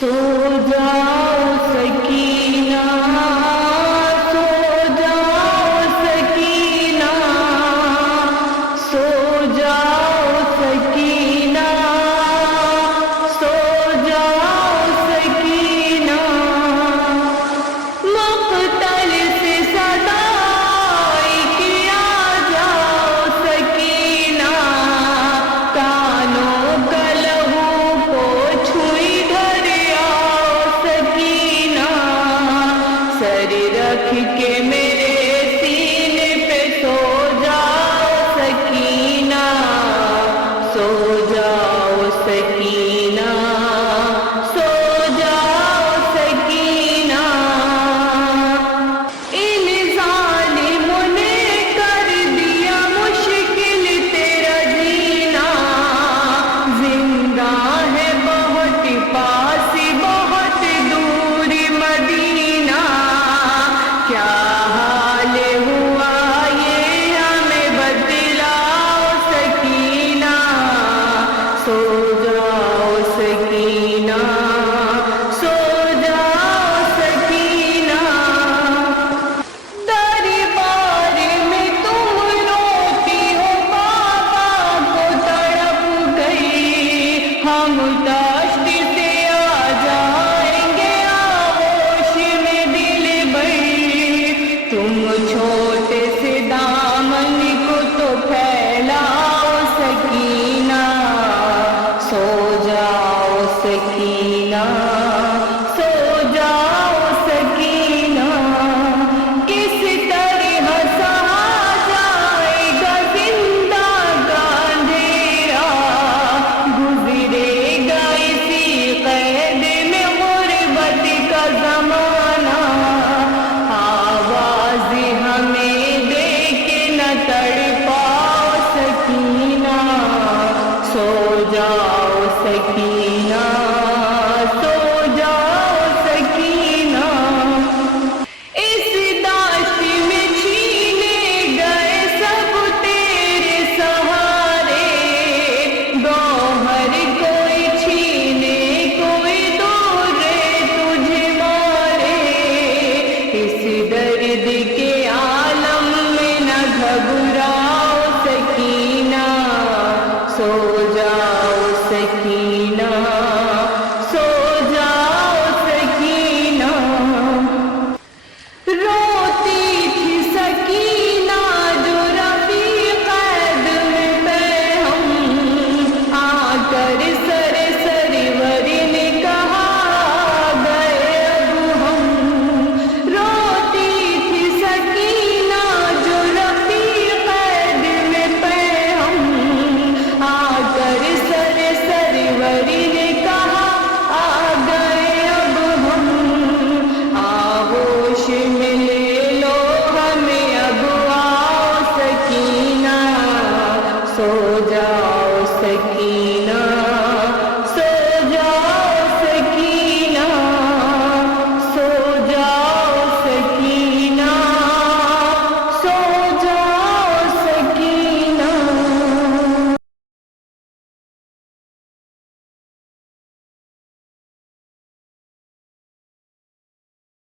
سو جاؤ سکینہ، سو جاؤ سکینہ، سو جاؤ سکینہ، سو جاؤ سکینہ، مقتل سے صدائی کیا جاؤ سکینہ، کانوں کا لہو پوچھو ادھر آؤ سکینہ، سر رکھ کے میرے سینے پہ سو جاؤ سکینہ، سو جاؤ سکینہ، سو جاؤ سکینہ، ان ظالموں نے کر دیا مشکل تیرا جینا، زندہ ہے بہت پاس بہت دور مدینہ، کیا حال ہوا یہ ہمیں بتلاؤ سکینہ، سو جاؤ سکینہ، سو جاؤ سکینہ، دربار میں تم روتی ہو بابا کو تڑپ گئی، ہم دشت سے آ جائیں گے آغوش میں دل بھر، تم چھوٹے سے دامن کو تو پھیلاؤ سکینہ، سو جاؤ سکینہ، سو جاؤ سکینہ، کس طرح سہا جائے گا زندہ کا اندھیرا، گزرے گا اسی قید میں غربت کا زمانہ، آواز ہمیں دے کے نہ تڑپاؤ سکینہ، سو جاؤ سکینہ، سو جاؤ سکینہ، اس داشت میں چھینے گئے سب تیرے سہارے، گوہر کوئی چھینے کوئی دور تجھے مارے، اس درد کے عالم میں نہ گھبراؤ سکینہ، سو جاؤ سکینہ، سو جاؤ سکینہ، روتی تھی سکینہ جو رفیق قید میں پیہم، آ کر سر سرور نے کہا گئے اب ہم، روتی تھی سکینہ جو رفیق قید میں پیہم، آ کر سر سرور نے کہا آ گئے اب ہم، آغوش میں لے لو ہمیں اب آؤ سکینہ، سو جاؤ